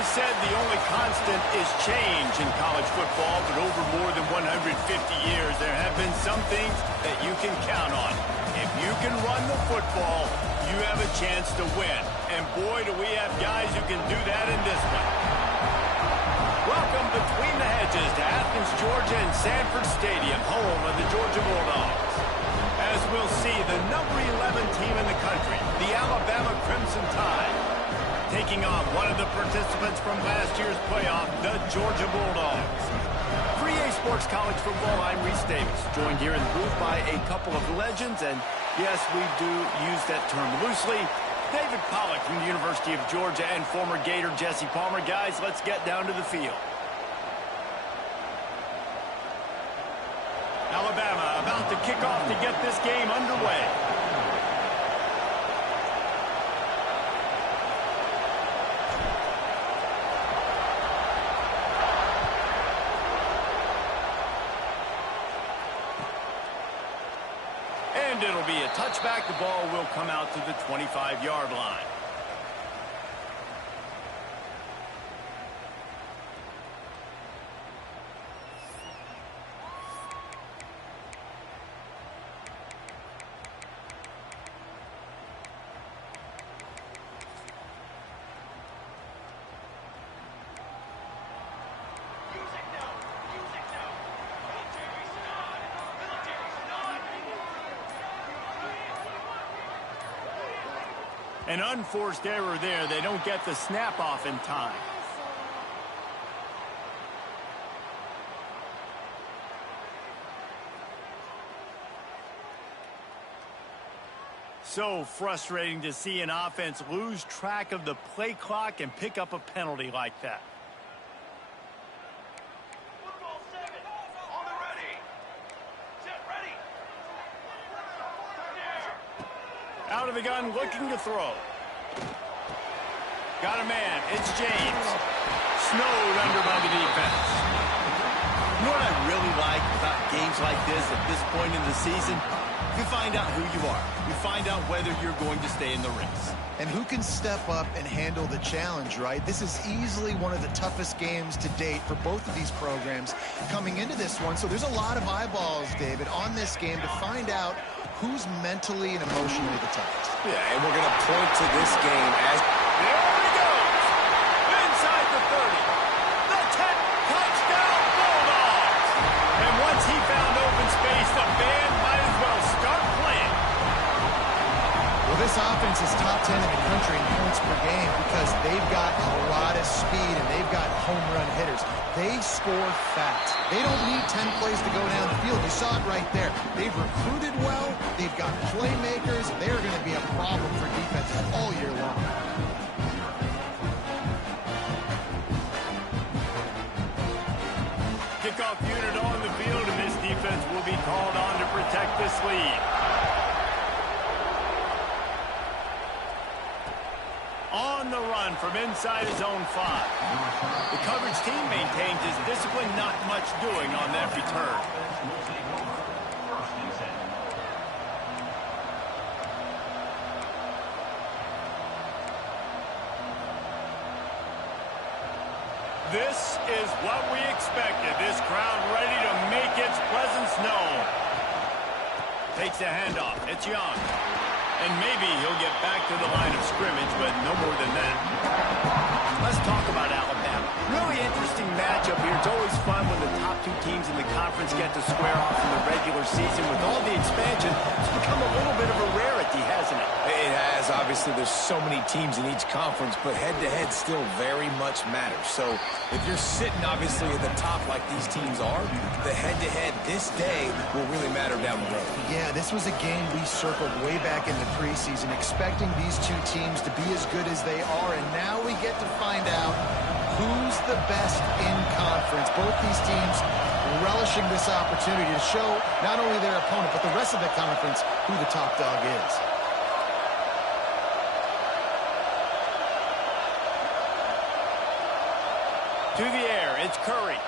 is said the only constant is change in college football, but over more than 150 years, there have been some things that you can count on. If you can run the football, you have a chance to win. And boy, do we have guys who can do that in this one. Welcome between the hedges to Athens, Georgia and Sanford Stadium, home of the Georgia Bulldogs. As we'll see, the number 11 team in the country, the Alabama Crimson Tide, taking on one of the participants from last year's playoff, the Georgia Bulldogs. For EA Sports College Football, I'm Reese Davis, joined here in the booth by a couple of legends, and yes, we do use that term loosely. David Pollack from the University of Georgia and former Gator Jesse Palmer. Guys, let's get down to the field. Alabama about to kick off to get this game underway. And it'll be a touchback. The ball will come out to the 25-yard line. An unforced error there. They don't get the snap off in time. So frustrating to see an offense lose track of the play clock and pick up a penalty like that. Football 7, on the ready. Set ready. Out of the gun, looking to throw. Got a man. It's James. Snowed under by the defense. You know what I really like about games like this at this point in the season? You find out who you are. You find out whether you're going to stay in the race. And who can step up and handle the challenge, right? This is easily one of the toughest games to date for both of these programs coming into this one. So there's a lot of eyeballs, David, on this game to find out who's mentally and emotionally the toughest. Yeah, and we're going to point to this game as... There he goes! Inside the 30. The 10, touchdown Bulldogs! And once he found open space, the band might as well start playing. Well, this offense is top 10 in the country in points per game because they've got a lot of speed and they've got home run hitters. They score fast. They don't need 10 plays to go down the field. You saw it right there. They've recruited well. They've got playmakers. They're going to be a problem for defenses all year long. Kickoff unit on the field, and this defense will be called on to protect this lead. On the run from inside his own 5. The coverage team maintains his discipline, not much doing on that return. This is what we expected. This crowd ready to make its presence known. Takes the handoff. It's Young. And maybe he'll get back to the line of scrimmage, but no more than that. Let's talk about Alabama. Really interesting matchup here. It's always fun when the top two teams in the conference get to square off in the regular season. With all the expansion, it's become a little bit of a rarity, hasn't it? It has. Obviously, there's so many teams in each conference, but head-to-head still very much matters. So if you're sitting, obviously, at the top like these teams are, the head-to-head this day will really matter down the road. Yeah, this was a game we circled way back in the preseason, expecting these two teams to be as good as they are, and now we get to find out who's the best in conference. Both these teams relishing this opportunity to show not only their opponent, but the rest of the conference who the top dog is. To the air, it's Curry.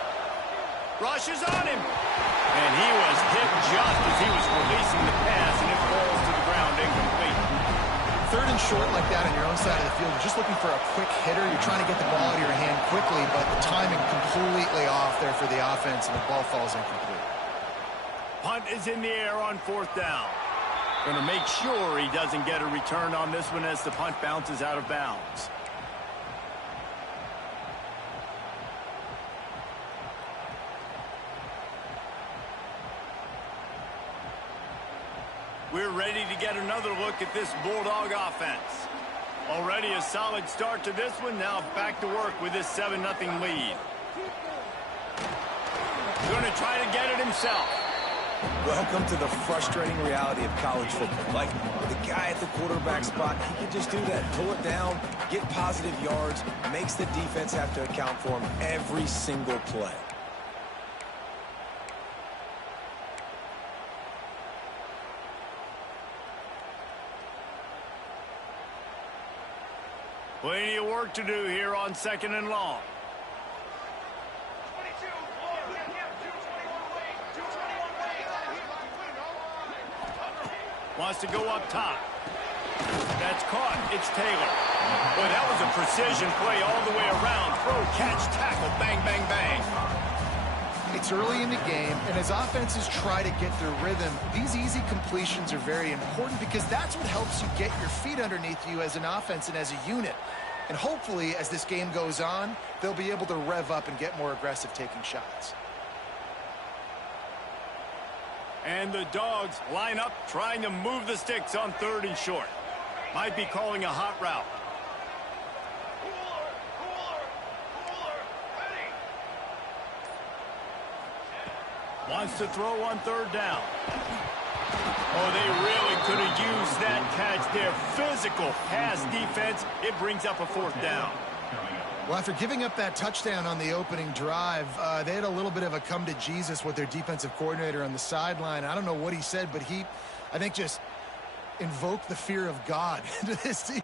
Rushes on him. And he was hit just as he was releasing the pass, and it falls to the ground incomplete. 3rd and short like that on your own side of the field, you're just looking for a quick hitter. You're trying to get the ball out of your hand quickly, but the timing completely off there for the offense, and the ball falls incomplete. Punt is in the air on 4th down. Going to make sure he doesn't get a return on this one as the punt bounces out of bounds. We're ready to get another look at this Bulldog offense. Already a solid start to this one. Now back to work with this 7-0 lead. Going to try to get it himself. Welcome to the frustrating reality of college football. Like, the guy at the quarterback spot, he can just do that. Pull it down, get positive yards, makes the defense have to account for him every single play. Plenty of work to do here on 2nd and long. 22, long, get him, 221 weight, 221 weight. Wants to go up top. That's caught. It's Taylor. Boy, that was a precision play all the way around. Throw, catch, tackle, bang, bang, bang. It's early in the game, and as offenses try to get their rhythm, these easy completions are very important because that's what helps you get your feet underneath you as an offense and as a unit. And hopefully, as this game goes on, they'll be able to rev up and get more aggressive taking shots. And the Dogs line up trying to move the sticks on 3rd and short. Might be calling a hot route. Wants to throw on 3rd down. Oh, they really could have used that catch there. Physical pass defense. It brings up a 4th down. Well, after giving up that touchdown on the opening drive, they had a little bit of a come to Jesus with their defensive coordinator on the sideline. I don't know what he said, but he, I think, just invoked the fear of God into this team.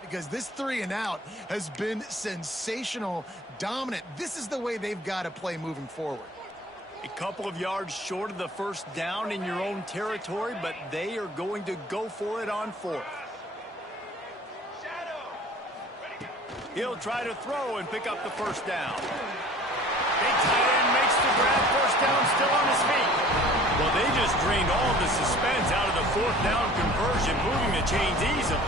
Because this 3-and-out has been sensational, dominant. This is the way they've got to play moving forward. A couple of yards short of the 1st down in your own territory, but they are going to go for it on 4th. He'll try to throw and pick up the 1st down. Big tight end makes the grab, 1st down, still on his feet. Well, they just drained all of the suspense out of the 4th down conversion, moving the chains easily.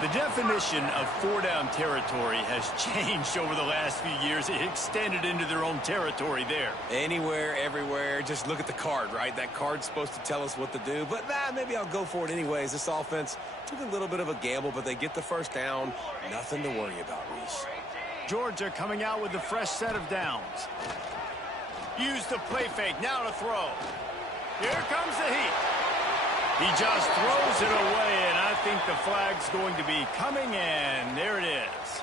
The definition of 4-down territory has changed over the last few years. It extended into their own territory there. Anywhere, everywhere, just look at the card, right? That card's supposed to tell us what to do, but maybe I'll go for it anyways. This offense took a little bit of a gamble, but they get the 1st down. Nothing to worry about, Reese. Georgia coming out with a fresh set of downs. Use the play fake, now to throw. Here comes the heat. He just throws it away, and I think the flag's going to be coming, and there it is.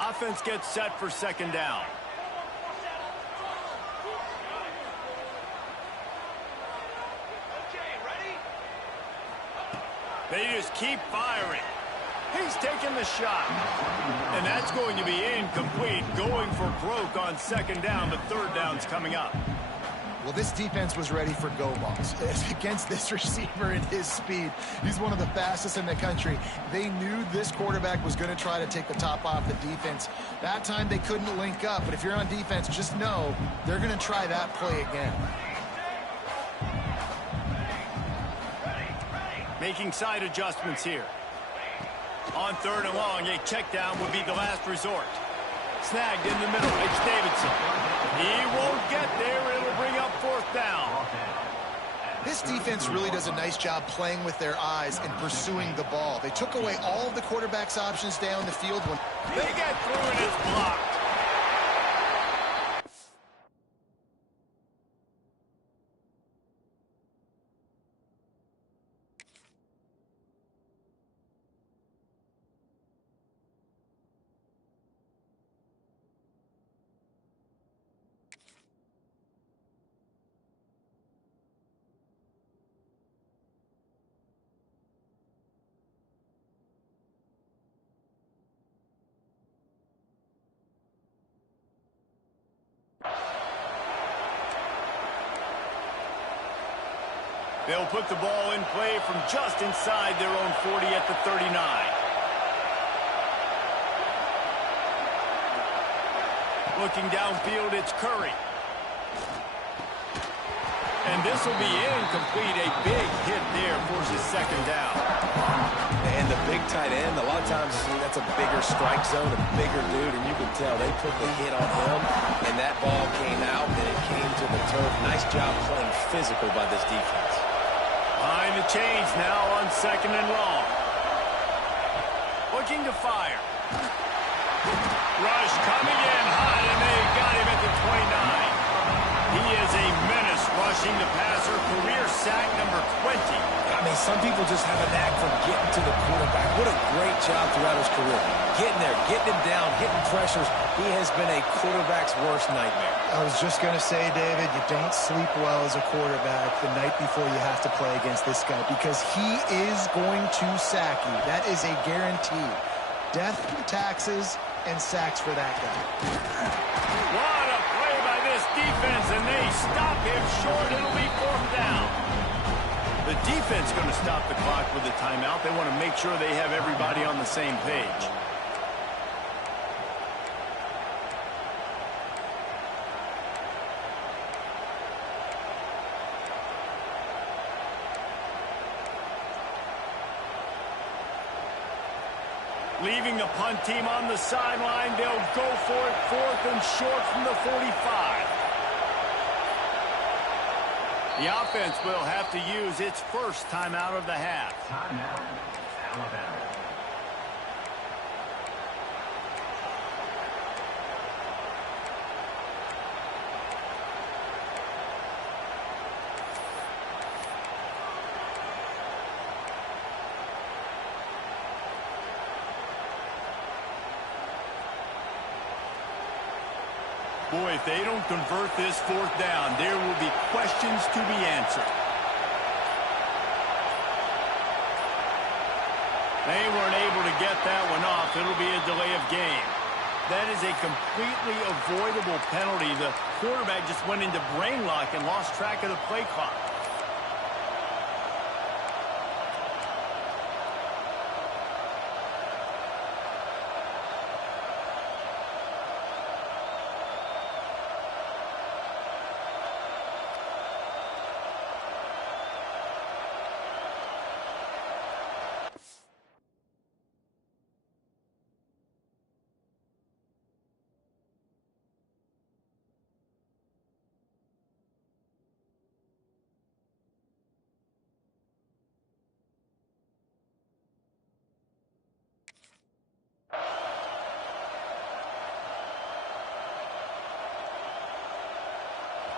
Offense gets set for 2nd down. They just keep firing. He's taking the shot. And that's going to be incomplete. Going for broke on 2nd down, but 3rd down's coming up. Well, this defense was ready for go balls. Against this receiver and his speed, he's one of the fastest in the country. They knew this quarterback was going to try to take the top off the defense. That time they couldn't link up, but if you're on defense, just know they're going to try that play again. Making side adjustments here. On 3rd and long, a check down would be the last resort. Snagged in the middle. It's Davidson. He won't get there. It'll bring up 4th down. This defense really does a nice job playing with their eyes and pursuing the ball. They took away all of the quarterback's options down the field. When they get through and it's blocked. They'll put the ball in play from just inside their own 40 at the 39. Looking downfield, it's Curry. And this will be incomplete. A big hit there forces second down. And the big tight end, a lot of times that's a bigger strike zone, a bigger dude, and you can tell they put the hit on him, and that ball came out, and it came to the turf. Nice job playing physical by this defense. Behind the chains now on second and long. Looking to fire. Rush coming in hot, and they got him at the 29. He is a menace rushing the passer. Career sack number 20. I mean, some people just have a knack for getting to the quarterback. What a great job throughout his career. Getting there, getting him down, hitting pressures. He has been a quarterback's worst nightmare. I was just going to say, David, you don't sleep well as a quarterback the night before you have to play against this guy because he is going to sack you. That is a guarantee. Death, taxes, and sacks for that guy. What a play by this defense, and they stop him short. It'll be fourth down. The defense going to stop the clock with a timeout. They want to make sure they have everybody on the same page. Leaving the punt team on the sideline, they'll go for it, fourth and short from the 45. The offense will have to use its first timeout of the half. Timeout, Alabama. Boy, if they don't convert this fourth down, there will be questions to be answered. They weren't able to get that one off. It'll be a delay of game. That is a completely avoidable penalty. The quarterback just went into brain lock and lost track of the play clock.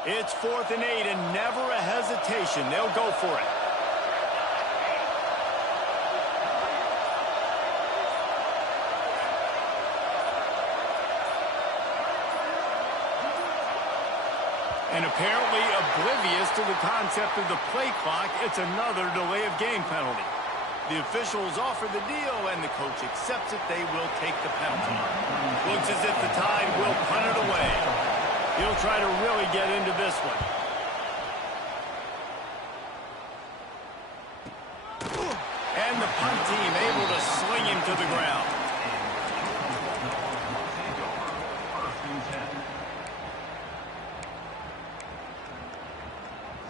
It's 4th and 8 and never a hesitation. They'll go for it. And apparently oblivious to the concept of the play clock, it's another delay of game penalty. The officials offer the deal, and the coach accepts it. They will take the penalty. Looks as if the Tide will punt it away. He'll try to really get into this one. And the punt team able to sling him to the ground.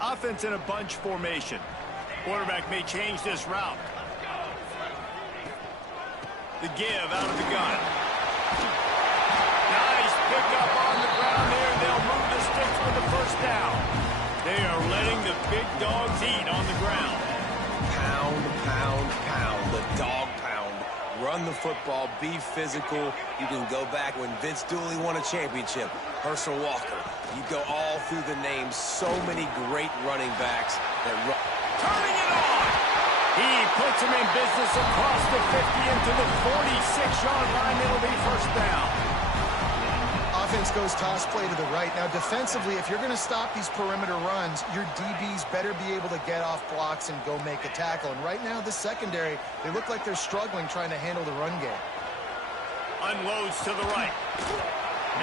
Offense in a bunch formation. Quarterback may change this route. The give out of the gun. Nice pickup on the ground there. They'll move the sticks for the first down. They are letting the big dogs eat on the ground. Pound, pound, pound. The dog pound. Run the football. Be physical. You can go back when Vince Dooley won a championship. Herschel Walker. You go all through the names. So many great running backs that run. Turning it on. He puts him in business across the 50 into the 46-yard line. It'll be first down. Offense goes toss play to the right. Now, defensively, if you're going to stop these perimeter runs, your DBs better be able to get off blocks and go make a tackle. And right now, the secondary, they look like they're struggling trying to handle the run game. Unloads to the right.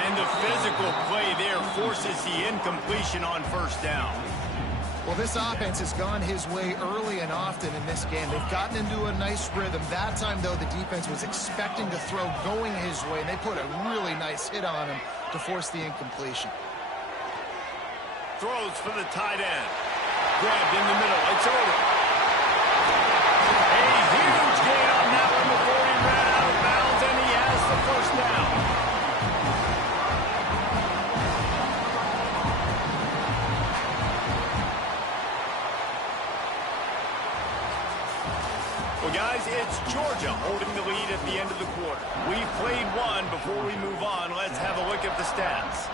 And the physical play there forces the incompletion on first down. Well, this offense has gone his way early and often in this game. They've gotten into a nice rhythm. That time, though, the defense was expecting to throw going his way, and they put a really nice hit on him to force the incompletion. Throws for the tight end. Grabbed in the middle. It's over. A huge gain on that one before he ran out of bounds, and he has the first down. Well, guys, it's Georgia holding the lead at the end of the quarter. We've played one. Before we move on, let's have a look at the stats.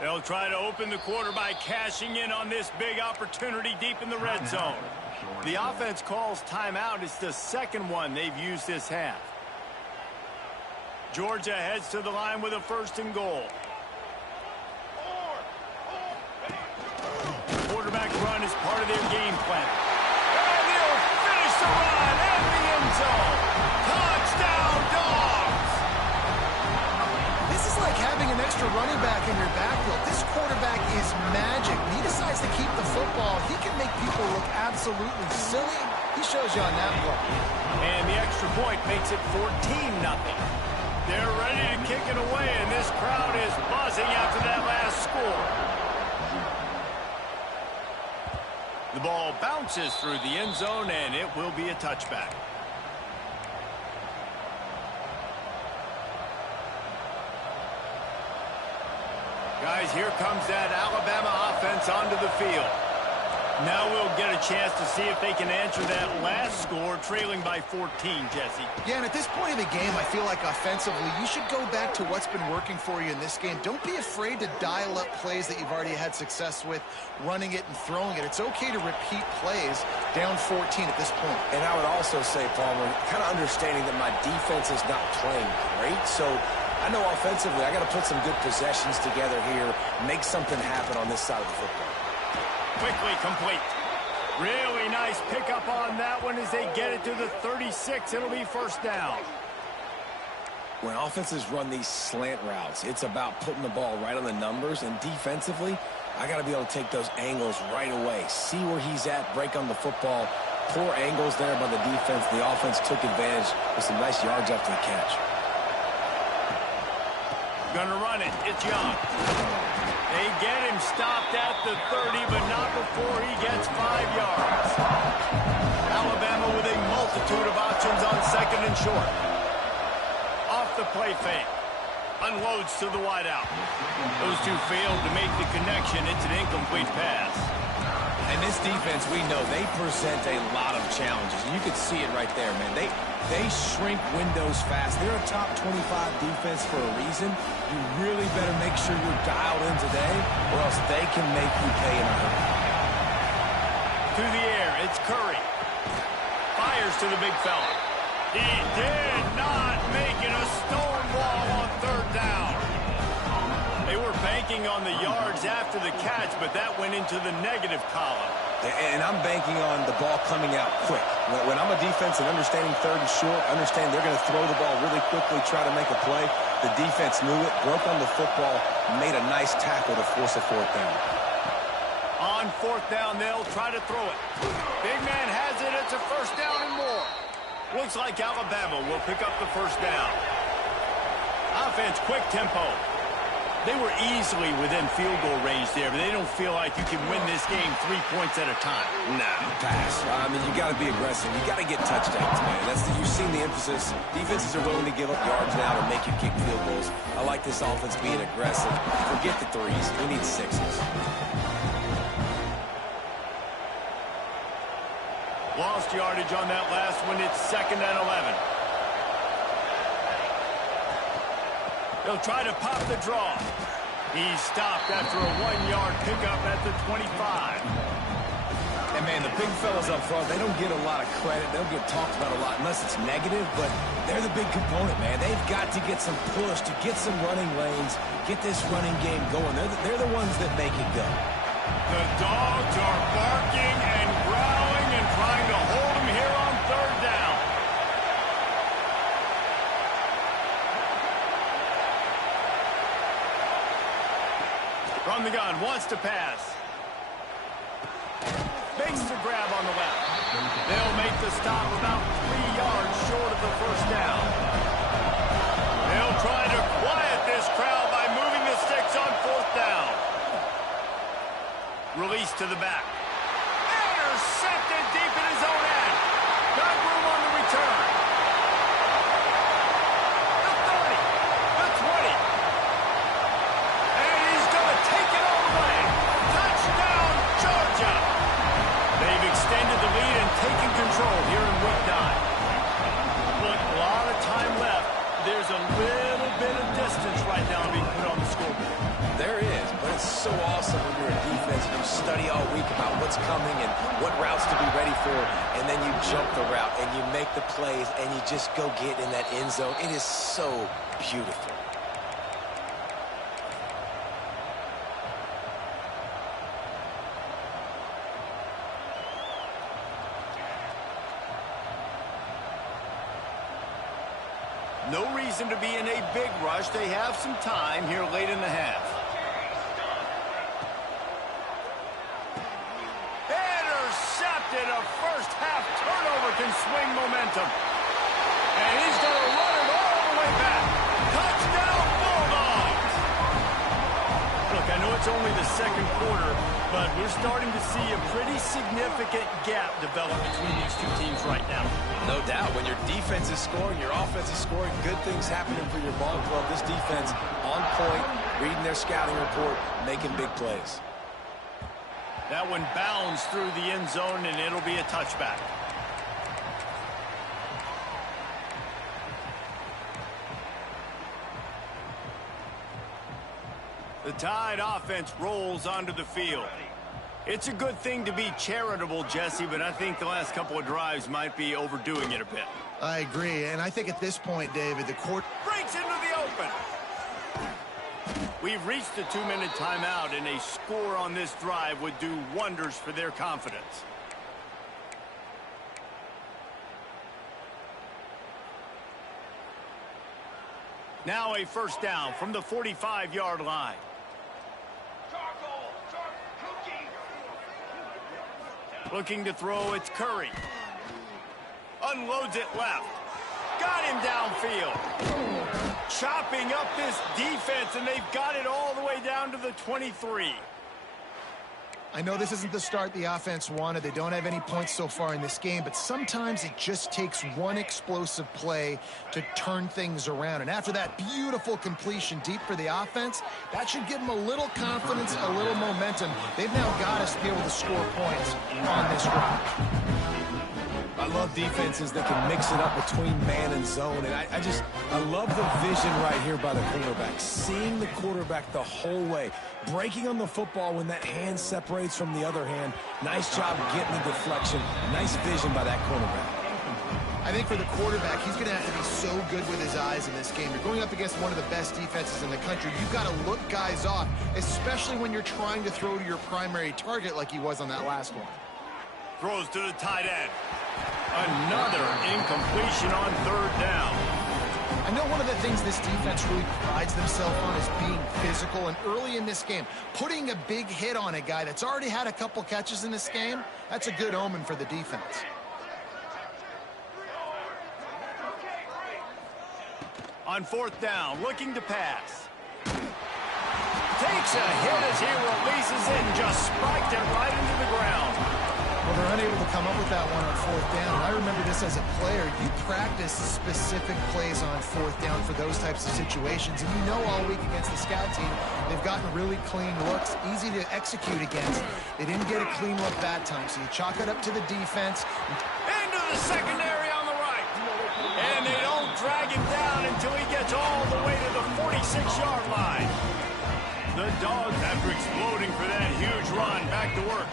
They'll try to open the quarter by cashing in on this big opportunity deep in the red zone. The offense calls timeout. It's the second one they've used this half. Georgia heads to the line with a 1st and goal. Quarterback run is part of their game plan. And they'll finish the run in the end zone. Touchdown, Dogs! This is like having an extra running back in your backfield. This quarterback is magic. When he decides to keep the football, he can make people look absolutely silly. He shows you on that play. And the extra point makes it 14-0. They're ready to kick it away, and this crowd is buzzing after that last score. The ball bounces through the end zone, and it will be a touchback. Guys, here comes that Alabama offense onto the field. Now we'll get a chance to see if they can answer that last score, trailing by 14, Jesse. Yeah, and at this point of the game, I feel like offensively, you should go back to what's been working for you in this game. Don't be afraid to dial up plays that you've already had success with, running it and throwing it. It's okay to repeat plays down 14 at this point. And I would also say, Palmer, kind of understanding that my defense is not playing great, so I know offensively I got to put some good possessions together here, make something happen on this side of the football. Quickly complete. Really nice pickup on that one as they get it to the 36. It'll be 1st down. When offenses run these slant routes, it's about putting the ball right on the numbers, and defensively, I got to be able to take those angles right away, see where he's at, break on the football. Poor angles there by the defense. The offense took advantage with some nice yards after the catch. Gonna run it. It's Young. They get him stopped at the 30, but not before he gets 5 yards. Alabama with a multitude of options on 2nd and short. Off the play fake. Unloads to the wideout. Those two failed to make the connection. It's an incomplete pass. And this defense, we know, they present a lot of challenges. You could see it right there, man. They shrink windows fast. They're a top 25 defense for a reason. You really better make sure you're dialed in today, or else they can make you pay in a hurry. To the air, it's Curry. Fires to the big fella. He did not make it a stonewall on 3rd down. They were banking on the yards after the catch, but that went into the negative column. And I'm banking on the ball coming out quick. When I'm a defense and understanding 3rd and short, understand they're going to throw the ball really quickly, try to make a play. The defense knew it, broke on the football, made a nice tackle to force a 4th down. On 4th down, they'll try to throw it. Big man has it. It's a 1st down and more. Looks like Alabama will pick up the 1st down. Offense, quick tempo. They were easily within field goal range there, but they don't feel like you can win this game 3 points at a time. No, pass. I mean, you got to be aggressive. You got to get touchdowns, man. You've seen the emphasis. Defenses are willing to give up yards now to make you kick field goals. I like this offense being aggressive. Forget the 3s. We need 6s. Lost yardage on that last one. It's 2nd and 11. They'll try to pop the draw. He's stopped after a 1-yard pickup at the 25. And man, the big fellas up front, they don't get a lot of credit. They don't get talked about a lot unless it's negative, but they're the big component, man. They've got to get some push, to get some running lanes, get this running game going. They're the ones that make it go. The dogs are barking and growling and trying to hold them here on third down. From the gun, wants to pass. Makes the grab on the left. They'll make the stop about 3 yards short of the first down. They'll try to quiet this crowd by moving the sticks on fourth down. Release to the back. Intercepted deep in his own end. Got room on the return. The 30. The 20. And he's going to take it all the way. Touchdown, Georgia. They've extended the lead and taken control here in week 9. Look, a lot of time left. There's a little bit of distance right now being put on the scoreboard. There is, but it's so awesome when you're a defense and you study all week about what's coming and what routes to be ready for, and then you jump the route and you make the plays and you just go get in that end zone. It is so beautiful. No reason to be in a big rush. They have some time here late in the half. Intercepted. A first half turnover can swing momentum. And he's going to run it all the way back. Touchdown, Bulldogs! Look, I know it's only the second quarter, but we're starting to see a pretty significant gap develop between these two teams right now. No doubt. When your defense is scoring, your offense is scoring, good things happening for your ball club. This defense on point, reading their scouting report, making big plays. That one bounds through the end zone, and it'll be a touchback. The Tide offense rolls onto the field. It's a good thing to be charitable, Jesse, but I think the last couple of drives might be overdoing it a bit. I agree, and I think at this point, David, the court Breaks into the open. We've reached the 2-minute timeout, and a score on this drive would do wonders for their confidence. Now a first down from the 45-yard line. Looking to throw, it's Curry. Unloads it left. Got him downfield. Chopping up this defense, and they've got it all the way down to the 23. I know this isn't the start the offense wanted. They don't have any points so far in this game, but sometimes it just takes one explosive play to turn things around. And after that beautiful completion deep for the offense, that should give them a little confidence, a little momentum. They've now got us to be able to score points on this drive. I love defenses that can mix it up between man and zone, and I love the vision right here by the quarterback, seeing the quarterback the whole way, breaking on the football when that hand separates from the other hand. Nice job getting the deflection. Nice vision by that cornerback. I think for the quarterback, he's going to have to be so good with his eyes in this game. You're going up against one of the best defenses in the country. You've got to look guys off, especially when you're trying to throw to your primary target like he was on that last one. Throws to the tight end. Another incompletion on third down. I know one of the things this defense really prides themselves on is being physical, and early in this game, putting a big hit on a guy that's already had a couple catches in this game, that's a good omen for the defense. On fourth down, looking to pass. Takes a hit as he releases it and just spiked it right into the ground. Well, they're unable to come up with that one on fourth down. I remember this as a player. You practice specific plays on fourth down for those types of situations. And you know all week against the scout team, they've gotten really clean looks, easy to execute against. They didn't get a clean look that time. So you chalk it up to the defense. Into the secondary on the right. And they don't drag him down until he gets all the way to the 46-yard line. The Dogs, after exploding for that huge run, back to work.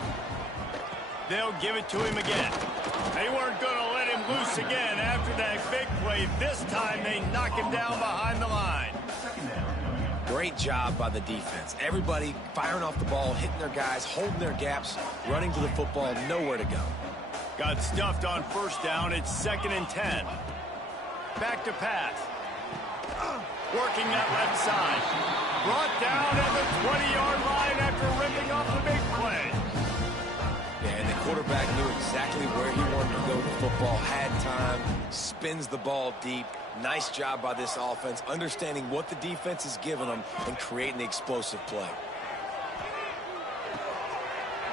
They'll give it to him again. They weren't going to let him loose again after that big play. This time they knock him down behind the line. Great job by the defense. Everybody firing off the ball, hitting their guys, holding their gaps, running to the football, nowhere to go. Got stuffed on first down. It's 2nd and 10. Back to pass. Working that left side. Brought down at the 20-yard line after ripping off the big play. Yeah, and the quarterback knew exactly where he wanted to go with the football, had time, spins the ball deep. Nice job by this offense, understanding what the defense is giving them and creating the explosive play.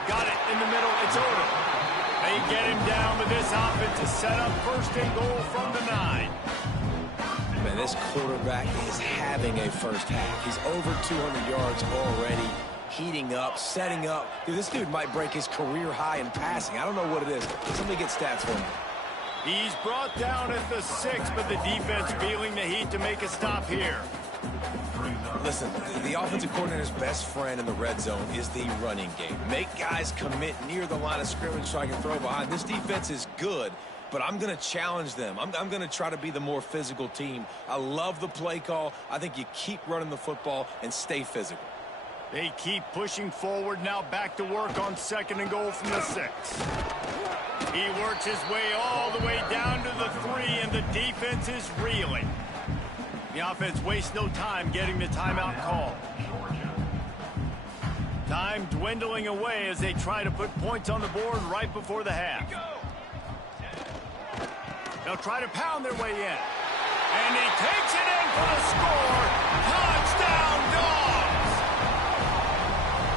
Got it in the middle. It's over. They get him down, but this offense is set up 1st and goal from the 9. Man, this quarterback is having a first half. He's over 200 yards already, heating up, setting up. Dude, this dude might break his career high in passing. I don't know what it is. Somebody get stats for me. He's brought down at the 6, but the defense feeling the heat to make a stop here. Listen, the offensive coordinator's best friend in the red zone is the running game. Make guys commit near the line of scrimmage so I can throw behind. This defense is good, but I'm going to challenge them. I'm going to try to be the more physical team. I love the play call. I think you keep running the football and stay physical. They keep pushing forward, now back to work on 2nd and goal from the 6. He works his way all the way down to the 3, and the defense is reeling. The offense wastes no time getting the timeout call. Time dwindling away as they try to put points on the board right before the half. They'll try to pound their way in. And he takes it in for the score. Touchdown, Dogs!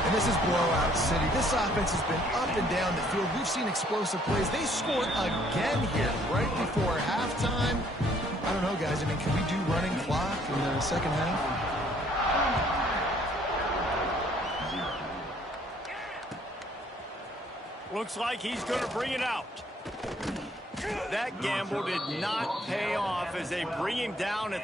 And this is blowout city. This offense has been up and down the field. We've seen explosive plays. They scored again here right before halftime. I don't know, guys. I mean, can we do running clock in the second half? Looks like he's going to bring it out. That gamble did not pay off as they bring him down at the